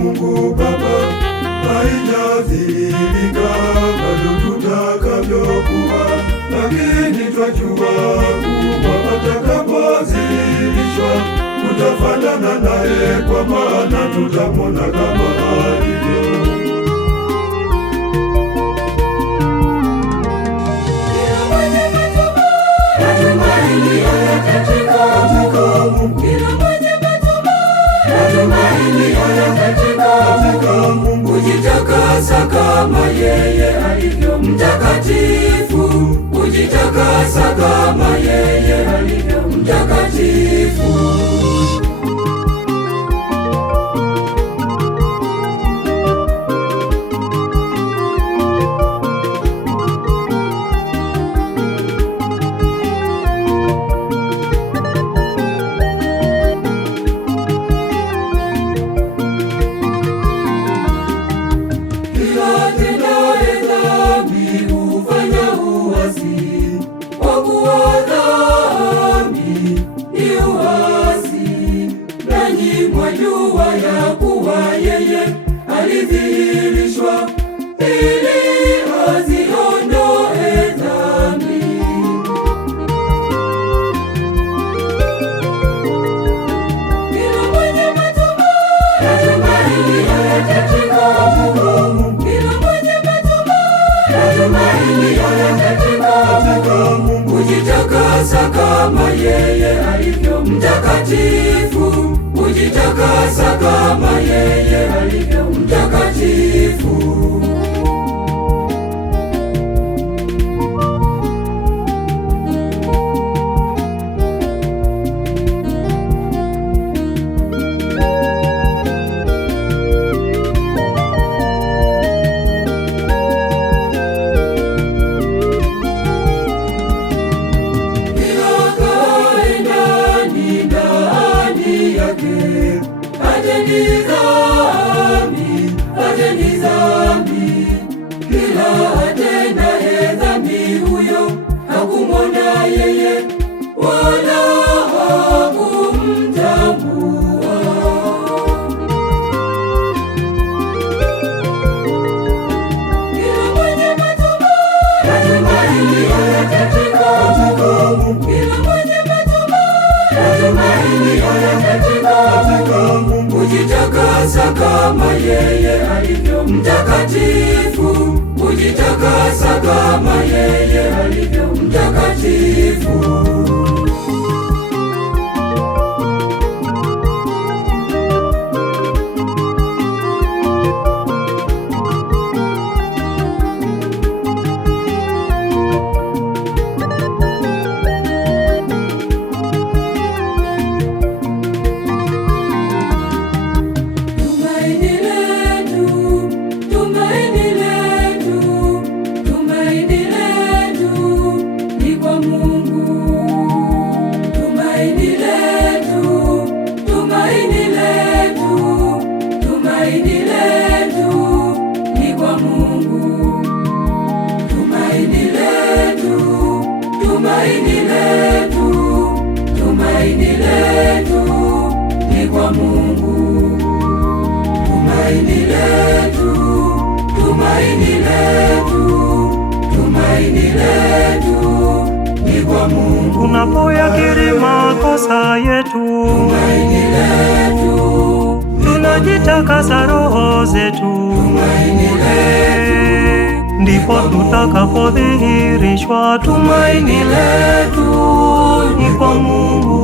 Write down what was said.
Mungu Baba haijadhihirika bado tutakavyokuwa, lakini twajua kuwa atakapodhihirishwa tutafanana naye, kwa maana tutamwona kama alivyo. Kujitakasa kama yeye alivyo mtakatifu, kujitakasa kama yeye alivyo mtakatifu. Mwajua ya kuwa yeye alidhihirishwa ili aziondoe dhambi. Kila mwenye matumaini katika Mungu, kila mwenye matumaini katika Mungu, kujitakasa kama yeye alivyo mtakatifu, kujitakasa kama yeye alivyo mtakatifu. Ateni dhambi, kila atendaye dhambi huyo hakumwona yeye wala hakumtambua. Kila mwenye matumaini katika Mungu, kila mwenye matumaini katika Mungu, kujitakasa kama yeye alivyo mtakatifu, kujitakasa kama yeye alivyo mtakatifu. Tumaini letu ni kwa Mungu. Tumaini letu, tumaini letu, tumaini letu ni kwa Mungu. Tunapoyakiri makosa yetu, tumaini letu, tunajitakasa roho zetu, tumaini letu, ndipo tutakapodhihirishwa. Tumaini letu ni kwa Mungu.